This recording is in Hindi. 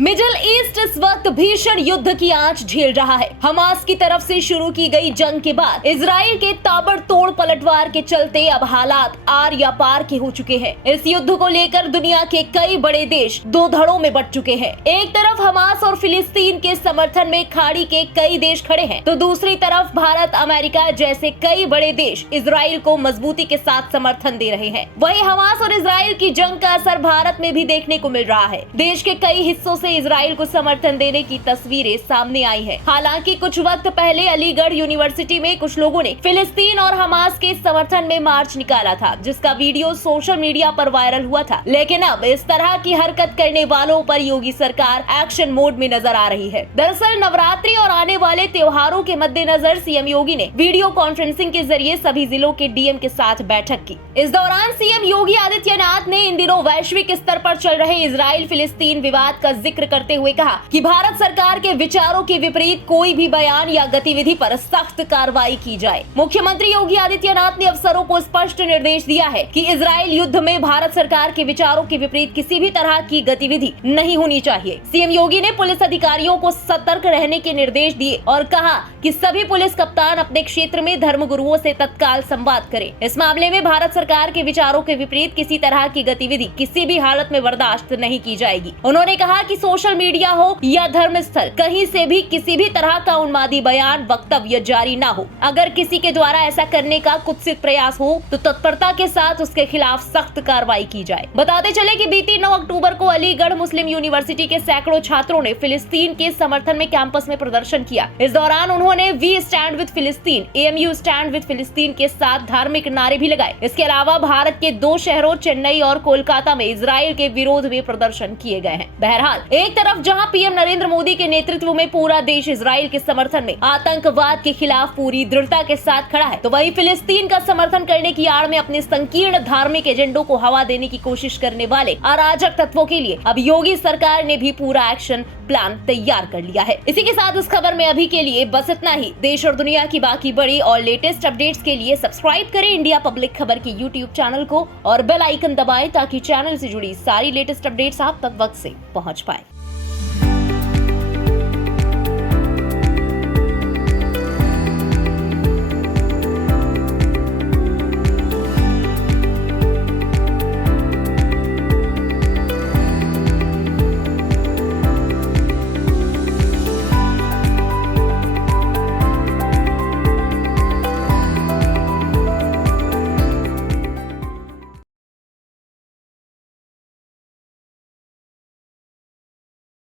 मिडिल ईस्ट इस वक्त भीषण युद्ध की आंच झेल रहा है। हमास की तरफ से शुरू की गई जंग के बाद इजराइल के ताबड़तोड़ पलटवार के चलते अब हालात आर या पार के हो चुके हैं। इस युद्ध को लेकर दुनिया के कई बड़े देश दो धड़ों में बंट चुके हैं। एक तरफ हमास और फिलिस्तीन के समर्थन में खाड़ी के कई देश खड़े हैं, तो दूसरी तरफ भारत, अमेरिका जैसे कई बड़े देश इजराइल को मजबूती के साथ समर्थन दे रहे हैं। वहीं हमास और इजराइल की जंग का असर भारत में भी देखने को मिल रहा है। देश के कई हिस्सों से इजराइल को समर्थन देने की तस्वीरें सामने आई है। हालांकि कुछ वक्त पहले अलीगढ़ यूनिवर्सिटी में कुछ लोगों ने फिलिस्तीन और हमास के समर्थन में मार्च निकाला था, जिसका वीडियो सोशल मीडिया पर वायरल हुआ था। लेकिन अब इस तरह की हरकत करने वालों पर योगी सरकार एक्शन मोड में नजर आ रही है। दरअसल नवरात्रि और आने वाले त्योहारों के मद्देनजर सीएम योगी ने वीडियो कॉन्फ्रेंसिंग के जरिए सभी जिलों के डीएम के साथ बैठक की। इस दौरान सीएम योगी आदित्यनाथ ने इन दिनों वैश्विक स्तर पर चल रहे इजराइल फिलिस्तीन विवाद का जिक्र करते हुए कहा कि भारत सरकार के विचारों के विपरीत कोई भी बयान या गतिविधि पर सख्त कार्रवाई की जाए। मुख्यमंत्री योगी आदित्यनाथ ने अफसरों को स्पष्ट निर्देश दिया है कि इजराइल युद्ध में भारत सरकार के विचारों के विपरीत किसी भी तरह की गतिविधि नहीं होनी चाहिए। सीएम योगी ने पुलिस अधिकारियों को सतर्क रहने के निर्देश दिए और कहा कि सभी पुलिस कप्तान अपने क्षेत्र में धर्मगुरुओं से तत्काल संवाद करें। इस मामले में भारत सरकार के विचारों के विपरीत किसी तरह की गतिविधि किसी भी हालत में बर्दाश्त नहीं की जाएगी। उन्होंने कहा कि सोशल मीडिया हो या धर्म स्थल, कहीं से भी किसी भी तरह का उन्मादी बयान, वक्तव्य जारी न हो। अगर किसी के द्वारा ऐसा करने का कुत्सित प्रयास हो तो तत्परता के साथ उसके खिलाफ सख्त कार्रवाई की जाए। बताते चले कि बीती 9 अक्टूबर को अलीगढ़ मुस्लिम यूनिवर्सिटी के सैकड़ों छात्रों ने फिलिस्तीन के समर्थन में कैंपस में प्रदर्शन किया। इस दौरान उन्होंने वी स्टैंड विद फिलिस्तीन, AMU स्टैंड विद फिलिस्तीन के साथ धार्मिक नारे भी लगाए। इसके अलावा भारत के 2 शहरों चेन्नई और कोलकाता में इजराइल के विरोध में प्रदर्शन किए गए हैं। बहरहाल, एक तरफ जहां पीएम नरेंद्र मोदी के नेतृत्व में पूरा देश इजराइल के समर्थन में आतंकवाद के खिलाफ पूरी दृढ़ता के साथ खड़ा है, तो वहीं फिलिस्तीन का समर्थन करने की आड़ में अपने संकीर्ण धार्मिक एजेंडों को हवा देने की कोशिश करने वाले अराजक तत्वों के लिए अब योगी सरकार ने भी पूरा एक्शन प्लान तैयार कर लिया है। इसी के साथ इस खबर में अभी के लिए बस इतना ही। देश और दुनिया की बाकी बड़ी और लेटेस्ट अपडेट्स के लिए सब्सक्राइब करें इंडिया पब्लिक खबर के YouTube चैनल को और बेल आइकन दबाएं ताकि चैनल से जुड़ी सारी लेटेस्ट अपडेट्स आप तक वक्त से पहुंच पाए।